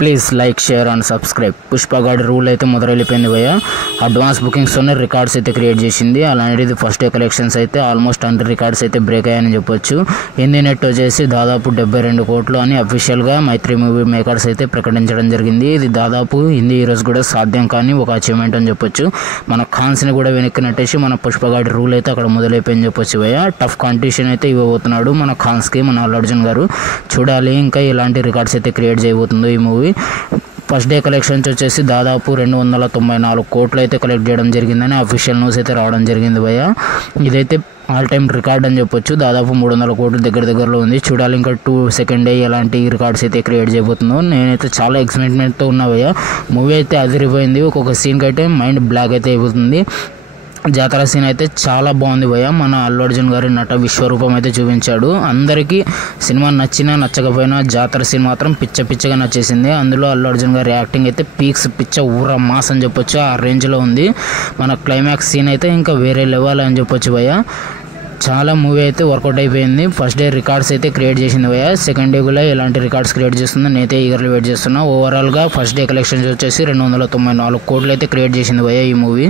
Please like share and subscribe. పుష్పగాడి rule అయితే మొదలైపోయింది భయ్య. అడ్వాన్స్ బుకింగ్స్తోనే రికార్డ్స్ అయితే క్రియేట్ చేసింది. అలాంటిది ఫస్ట్ డే కలెక్షన్స్ అయితే ఆల్మోస్ట్ 100 రికార్డ్స్ అయితే బ్రేక్ అయ్యాయని చెప్పొచ్చు. హిందీ నెట్ వచ్చేసి దాదాపు 72 కోట్లు అని అఫీషియల్గా మైత్రి మూవీ మేకర్స్ అయితే ప్రకటించడం జరిగింది. ఇది దాదాపు హిందీ హీరోస్ కూడా సాధ్యం కానీ ఒక అచీవ్మెంట్ అని చెప్పొచ్చు. మన ఖాన్స్ని కూడా వెనక్కి నట్టేసి మన పుష్పగాడి రూల్ అయితే అక్కడ మొదలైపోయింది చెప్పొచ్చు భయ్య. టఫ్ కాంపిటీషన్ అయితే ఇవ్వబోతున్నాడు మన ఖాన్స్కి, మన అల్లు అర్జున్ గారు. చూడాలి ఇంకా ఎలాంటి రికార్డ్స్ అయితే క్రియేట్ చేయబోతుందో ఈ మూవీ. ఫస్ట్ డే కలెక్షన్స్ వచ్చేసి దాదాపు 294 కోట్లు అయితే కలెక్ట్ చేయడం జరిగిందని అఫీషియల్ న్యూస్ అయితే రావడం జరిగింది భయ్య. ఇదైతే ఆల్ టైమ్ రికార్డ్ అని చెప్పొచ్చు. దాదాపు 300 కోట్లు దగ్గరలో ఉంది. చూడాలి ఇంకా సెకండ్ డే ఎలాంటి రికార్డ్స్ అయితే క్రియేట్ చేయబోతుందో. నేనైతే చాలా ఎక్సైట్మెంట్తో ఉన్నా భయ్య. మూవీ అయితే అదిరిపోయింది. ఒక్కొక్క సీన్కి అయితే మైండ్ బ్లాక్ అయితే అయిపోతుంది. జాతర సీన్ అయితే చాలా బాగుంది భయ్య. మన అల్లు అర్జున్ గారి నట విశ్వరూపం అయితే చూపించాడు. అందరికీ సినిమా నచ్చినా నచ్చకపోయినా జాతర సీన్ మాత్రం పిచ్చగా నచ్చేసింది. అందులో అల్లు అర్జున్ గారి యాక్టింగ్ అయితే పీక్స్ ఊర మాస్ అని చెప్పొచ్చు. ఆ రేంజ్లో ఉంది. మన క్లైమాక్స్ సీన్ అయితే ఇంకా వేరే లెవెల్ అని చెప్పొచ్చు భయ్య. చాలా మూవీ అయితే వర్కౌట్ అయిపోయింది. ఫస్ట్ డే రికార్డ్స్ అయితే క్రియేట్ చేసింది భయ్య. సెకండ్ డే కూడా ఎలాంటి రికార్డ్స్ క్రియేట్ చేస్తుందో నేనైతే ఈగర్లీ వెయిట్ చేస్తున్నా. ఓవరాల్గా ఫస్ట్ డే కలెక్షన్స్ వచ్చేసి 294 కోట్లు అయితే క్రియేట్ చేసింది భయ్య ఈ మూవీ.